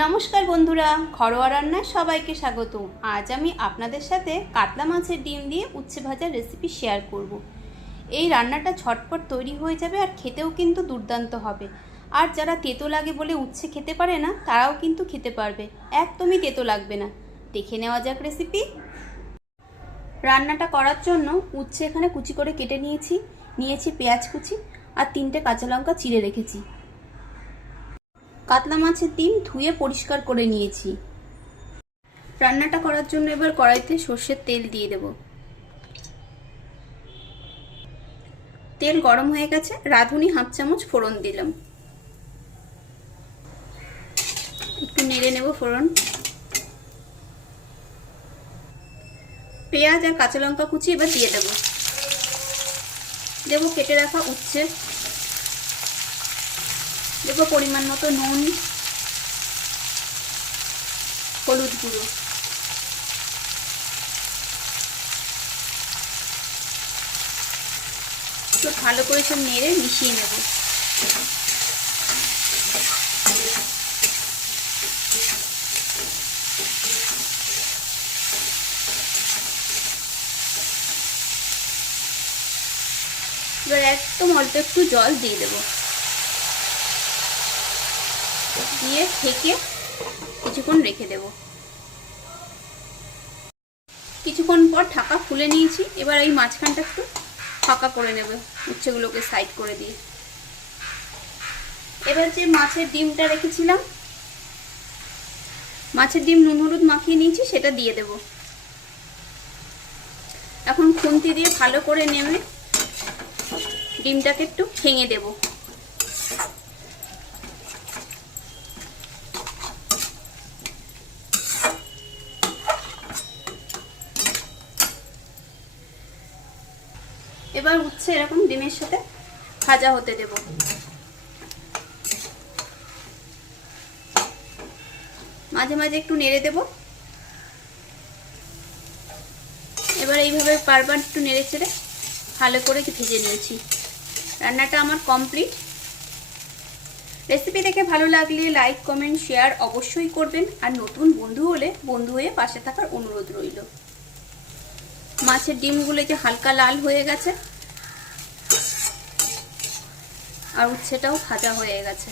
নমস্কার বন্ধুরা, ঘরোয়া রান্নায় সবাইকে স্বাগত। আজ আমি আপনাদের সাথে কাতলা মাছের ডিম দিয়ে উচ্ছে ভাজার রেসিপি শেয়ার করব। এই রান্নাটা ঝটপট তৈরি হয়ে যাবে আর খেতেও কিন্তু দুর্দান্ত হবে। আর যারা তেতো লাগে বলে উচ্ছে খেতে পারে না, তারাও কিন্তু খেতে পারবে। একদমই তেতো লাগবে না। দেখে নেওয়া যাক রেসিপি রান্নাটা করার জন্য উচ্ছে এখানে কুচি করে কেটে নিয়েছি। নিয়েছি পেঁয়াজ কুচি আর তিনটে কাঁচা লঙ্কা চিড়ে রেখেছি। কাতলা মাছের ডিম ধুয়ে পরিষ্কার করে নিয়েছি। রান্নাটা করার জন্য এবার কড়াইতে সর্ষের তেল দিয়ে দেব। তেল গরম হয়ে গেছে, রাঁধুনি হাফ চামচ ফোড়ন দিলাম। একটু নেড়ে নেব ফোড়ন। পেঁয়াজ আর কাঁচা লঙ্কা কুচি এবার দিয়ে দেব। দেবো কেটে রাখা উচ্ছে। দেবো পরিমাণ মতো নুন, হলুদ গুঁড়ো। তো ভালো করে সব নেড়ে মিশিয়ে নেব। এবার একদম অল্প একটু জল দিয়ে দেবো। দিয়ে ঢেকে কিছুক্ষণ রেখে দেব। কিছুক্ষণ পর ঢাকা খুলে নিয়েছি। এবার এই মাঝখানটা একটু ফাঁকা করে নেবে, উচ্ছেগুলোকে সাইড করে দিয়ে। এবার যে মাছের ডিমটা রেখেছিলাম, মাছের ডিম নুন হলুদ মাখিয়ে নিয়েছি, সেটা দিয়ে দেব। এখন খুন্তি দিয়ে ভালো করে নেমে ডিমটাকে একটু ভেঙে দেবো। এবার উচ্ছে এরকম ডিমের সাথে ভাজা হতে দেব। মাঝে মাঝে একটু নেড়ে দেব। এবার এইভাবে বারবার একটু নেড়ে চেড়ে ভালো করে ভেজে নিয়েছি। রান্নাটা আমার কমপ্লিট। রেসিপি দেখে ভালো লাগলে লাইক, কমেন্ট, শেয়ার অবশ্যই করবেন। আর নতুন বন্ধু হলে বন্ধু হয়ে পাশে থাকার অনুরোধ রইল। মাছের ডিমগুলো যে হালকা লাল হয়ে গেছে। আর উচ্ছেটাও ভাজা হয়ে গেছে।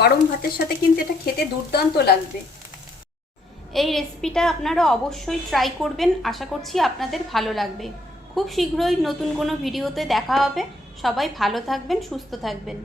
গরম ভাতের সাথে কিন্তু এটা খেতে দুর্দান্ত লাগবে। এই রেসিপিটা আপনারা অবশ্যই ট্রাই করবেন। আশা করছি আপনাদের ভালো লাগবে। খুব শীঘ্রই নতুন কোনো ভিডিওতে দেখা হবে। সবাই ভালো থাকবেন, সুস্থ থাকবেন।